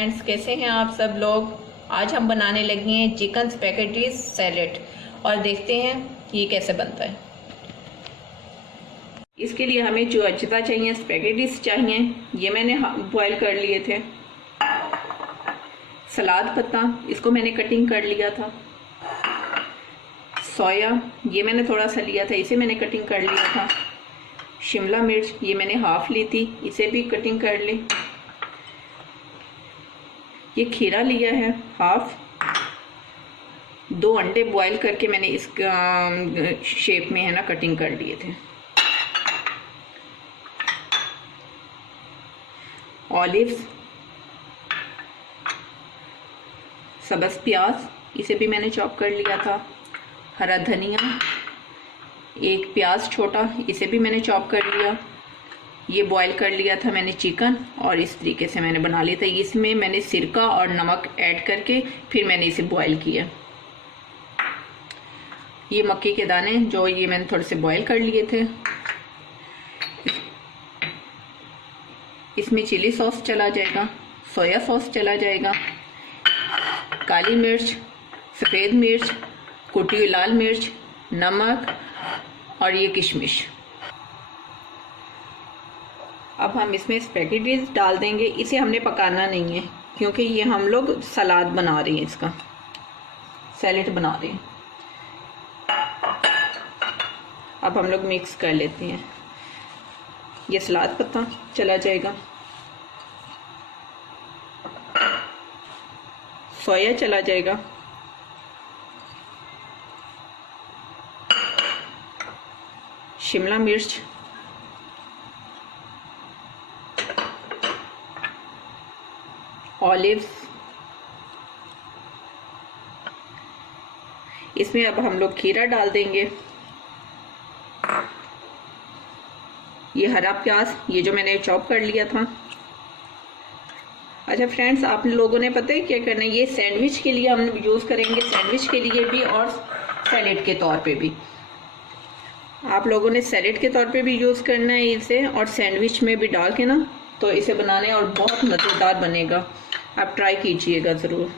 Friends, कैसे हैं आप सब लोग। आज हम बनाने लगे हैं चिकन स्पैगेटी सैलेड और देखते हैं ये कैसे बनता है। इसके लिए हमें जो अजता चाहिए, स्पैगेटीज चाहिए, ये मैंने बॉईल कर लिए थे। सलाद पत्ता, इसको मैंने कटिंग कर लिया था। सोया, ये मैंने थोड़ा सा लिया था, इसे मैंने कटिंग कर लिया था। शिमला मिर्च, ये मैंने हाफ ली थी, इसे भी कटिंग कर ली। ये खीरा लिया है हाफ। 2 अंडे बॉईल करके मैंने इस शेप में है ना कटिंग कर लिए थे। ऑलिव्स, सब्ज़ प्याज, इसे भी मैंने चॉप कर लिया था। हरा धनिया, 1 प्याज छोटा, इसे भी मैंने चॉप कर लिया। ये बॉईल कर लिया था मैंने चिकन और इस तरीके से मैंने बना लिया था। इसमें मैंने सिरका और नमक ऐड करके फिर मैंने इसे बॉईल किया। ये मक्के के दाने जो ये मैंने थोड़े से बॉईल कर लिए थे। इसमें चिली सॉस चला जाएगा, सोया सॉस चला जाएगा, काली मिर्च, सफ़ेद मिर्च, कुटी हुई लाल मिर्च, नमक और ये किशमिश। अब हम इसमें स्पैगेटीज डाल देंगे। इसे हमने पकाना नहीं है क्योंकि ये हम लोग सलाद बना रहे हैं, इसका सैलेड बना रहे हैं। अब हम लोग मिक्स कर लेते हैं। ये सलाद पत्ता चला जाएगा, सोया चला जाएगा, शिमला मिर्च, ऑलिव्स, इसमें अब हम लोग खीरा डाल देंगे। ये हरा प्याज, ये जो मैंने चॉप कर लिया था। अच्छा फ्रेंड्स, आप लोगों ने पता है क्या करना है, ये सैंडविच के लिए हम यूज़ करेंगे, सैंडविच के लिए भी और सैलेड के तौर पे भी। आप लोगों ने सैलेड के तौर पे भी यूज़ करना है इसे, और सैंडविच में भी डाल के ना तो इसे बनाने और बहुत मज़ेदार बनेगा। आप ट्राई कीजिएगा ज़रूर।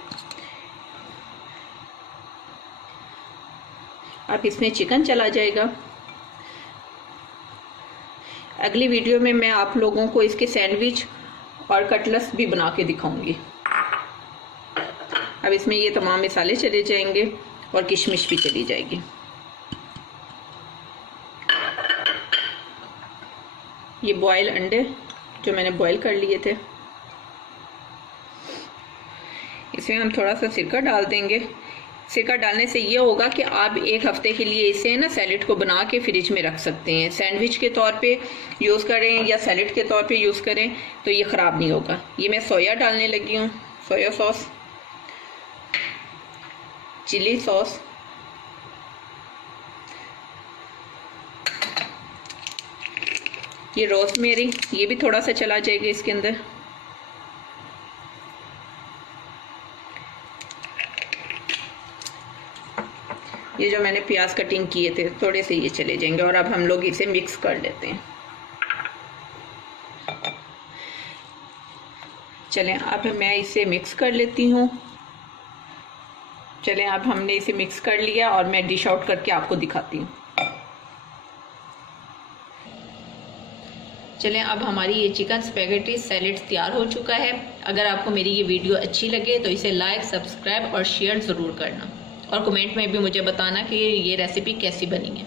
अब इसमें चिकन चला जाएगा। अगली वीडियो में मैं आप लोगों को इसके सैंडविच और कटलेट्स भी बना के दिखाऊंगी। अब इसमें ये तमाम मसाले चले जाएंगे और किशमिश भी चली जाएगी। ये बॉयल अंडे जो मैंने बॉईल कर लिए थे, इसमें हम थोड़ा सा सिरका डाल देंगे। सिरका डालने से ये होगा कि आप 1 हफ्ते के लिए इसे ना सैलेड को बना के फ्रिज में रख सकते हैं। सैंडविच के तौर पे यूज़ करें या सैलेड के तौर पे यूज़ करें तो ये ख़राब नहीं होगा। ये मैं सोया डालने लगी हूँ, सोया सॉस, चिली सॉस, ये रोज़मेरी, ये भी थोड़ा सा चला जाएगा इसके अंदर। ये जो मैंने प्याज कटिंग किए थे थोड़े से ये चले जाएंगे। और अब हम लोग इसे मिक्स कर लेते हैं। चलें अब मैं इसे मिक्स कर लेती हूँ। चलें अब हमने इसे मिक्स कर लिया और मैं डिश आउट करके आपको दिखाती हूँ। चलें अब हमारी ये चिकन स्पैगेटी सैलेड तैयार हो चुका है। अगर आपको मेरी ये वीडियो अच्छी लगे तो इसे लाइक, सब्सक्राइब और शेयर ज़रूर करना, और कमेंट में भी मुझे बताना कि ये रेसिपी कैसी बनी है।